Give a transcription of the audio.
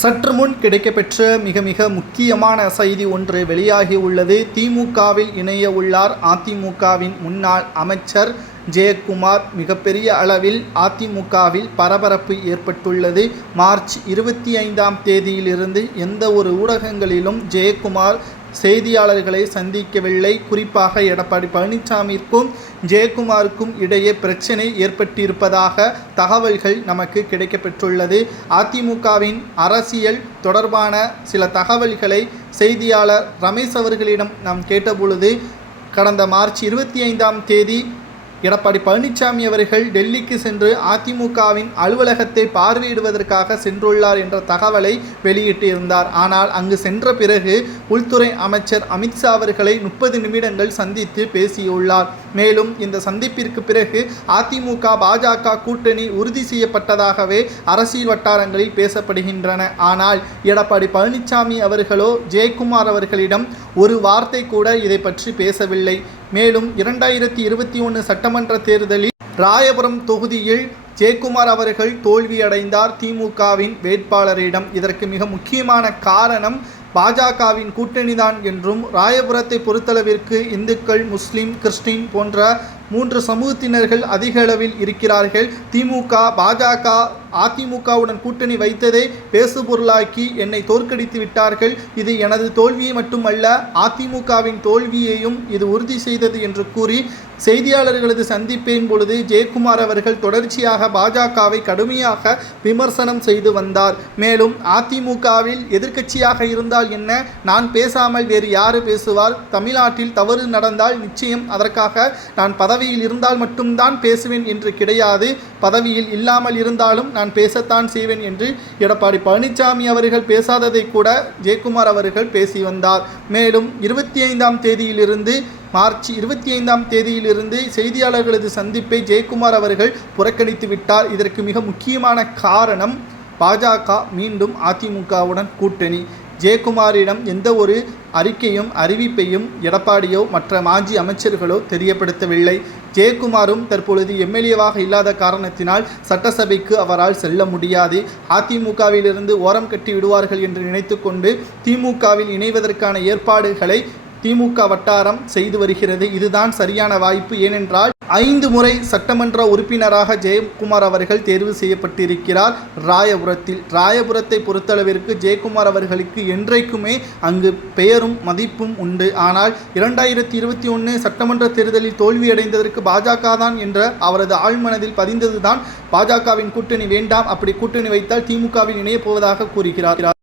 சற்று முன் கிடைக்கப்பெற்ற மிக மிக முக்கியமான செய்தி ஒன்று வெளியாகி உள்ளது. திமுகவில் இணைய உள்ளார் அதிமுகவின் முன்னாள் அமைச்சர் ஜெயக்குமார். மிகப்பெரிய அளவில் அதிமுகவில் பரபரப்பு ஏற்பட்டுள்ளது. மார்ச் இருபத்தி ஐந்தாம் தேதியிலிருந்து எந்த ஒரு ஊடகங்களிலும் ஜெயக்குமார் செய்தியாளர்களை சந்திக்கவில்லை. குறிப்பாக எடப்பாடி பழனிசாமிக்கும் ஜெயக்குமாருக்கும் இடையே பிரச்சனை ஏற்பட்டிருப்பதாக தகவல்கள் நமக்கு கிடைக்கப்பெற்றுள்ளது. அதிமுகவின் அரசியல் தொடர்பான சில தகவல்களை செய்தியாளர் ரமேஷ் அவர்களிடம் நாம் கேட்டபொழுது கடந்த மார்ச் இருபத்தி ஐந்தாம் தேதி எடப்பாடி பழனிசாமி அவர்கள் டெல்லிக்கு சென்று அதிமுகவின் அலுவலகத்தை பார்வையிடுவதற்காக சென்றுள்ளார் என்ற தகவலை வெளியிட்டிருந்தார். ஆனால் அங்கு சென்ற பிறகு உள்துறை அமைச்சர் அமித்ஷா அவர்களை முப்பது நிமிடங்கள் சந்தித்து பேசியுள்ளார். மேலும் இந்த சந்திப்பிற்கு பிறகு அதிமுக பாஜக கூட்டணி உறுதி செய்யப்பட்டதாகவே அரசியல் வட்டாரங்களில் பேசப்படுகின்றன. ஆனால் எடப்பாடி பழனிசாமி அவர்களோ ஜெயக்குமார் அவர்களிடம் ஒரு வார்த்தை கூட இதை பற்றி பேசவில்லை. மேலும் இரண்டாயிரத்தி இருபத்தி ஒன்று சட்டமன்ற தேர்தலில் ராயபுரம் தொகுதியில் ஜெயக்குமார் அவர்கள் தோல்வியடைந்தார். திமுகவின் வேட்பாளரிடம் இதற்கு மிக முக்கியமான காரணம் பாஜகவின் கூட்டணிதான் என்றும் ராயபுரத்தை பொறுத்தளவிற்கு இந்துக்கள் முஸ்லிம் கிறிஸ்டின் போன்ற மூன்று சமூகத்தினர்கள் அதிக அளவில் இருக்கிறார்கள். திமுக பாஜக அதிமுகவுடன் கூட்டணி வைத்ததை பேசுபொருளாக்கி என்னை தோற்கடித்து விட்டார்கள். இது எனது தோல்வியை மட்டுமல்ல அதிமுகவின் தோல்வியையும் இது உறுதி செய்தது என்று கூறி செய்தியாளர்களது சந்திப்பின் பொழுது ஜெயக்குமார் அவர்கள் தொடர்ச்சியாக பாஜகவை கடுமையாக விமர்சனம் செய்து வந்தார். மேலும் அதிமுகவில் எதிர்க்கட்சியாக இருந்தால் என்ன? நான் பேசாமல் வேறு யாரு பேசுவார்? தமிழ்நாட்டில் தவறு நடந்தால் நிச்சயம் அதற்காக நான் பதவியில் இருந்தால் மட்டும்தான் பேசுவேன் என்று கிடையாது. பதவியில் இல்லாமல் இருந்தாலும் நான் பேசத்தான் செய்வேன் என்று எடப்பாடி பழனிசாமி அவர்கள் பேசாததை கூட ஜெயக்குமார் அவர்கள் பேசி வந்தார். மேலும் இருபத்தி ஐந்தாம் தேதியிலிருந்து மார்ச் இருபத்தி ஐந்தாம் தேதியிலிருந்து செய்தியாளர்களது சந்திப்பை ஜெயக்குமார் அவர்கள் புறக்கணித்து விட்டார். இதற்கு மிக முக்கியமான காரணம் பாஜக மீண்டும் அதிமுகவுடன் கூட்டணி. ஜெயக்குமாரிடம் எந்த ஒரு அறிக்கையும் அறிவிப்பையும் எடப்பாடியோ மற்ற மாஜி அமைச்சர்களோ தெரியப்படுத்தவில்லை. ஜெயக்குமாரும் தற்பொழுது எம்எல்ஏவாக இல்லாத காரணத்தினால் சட்டசபைக்கு அவரால் செல்ல முடியாது. அதிமுகவிலிருந்து ஓரம் கட்டி விடுவார்கள் என்று நினைத்துக்கொண்டு திமுகவில் இணைவதற்கான ஏற்பாடுகளை திமுக வட்டாரம் செய்து வருகிறது. இதுதான் சரியான வாய்ப்பு. ஏனென்றால் ஐந்து முறை சட்டமன்ற உறுப்பினராக ஜெயக்குமார் அவர்கள் தேர்வு செய்யப்பட்டிருக்கிறார். ராயபுரத்தில். ராயபுரத்தை பொறுத்தளவிற்கு ஜெயக்குமார் அவர்களுக்கு என்றைக்குமே அங்கு பெயரும் மதிப்பும் உண்டு. ஆனால் இரண்டாயிரத்தி இருபத்தி ஒன்று சட்டமன்ற தேர்தலில் தோல்வியடைந்ததற்கு பாஜக தான் என்ற அவரது ஆழ்மனதில் பதிந்ததுதான் பாஜகவின் கூட்டணி வேண்டாம். அப்படி கூட்டணி வைத்தால் திமுகவில் இணையப் போவதாக கூறுகிறார்.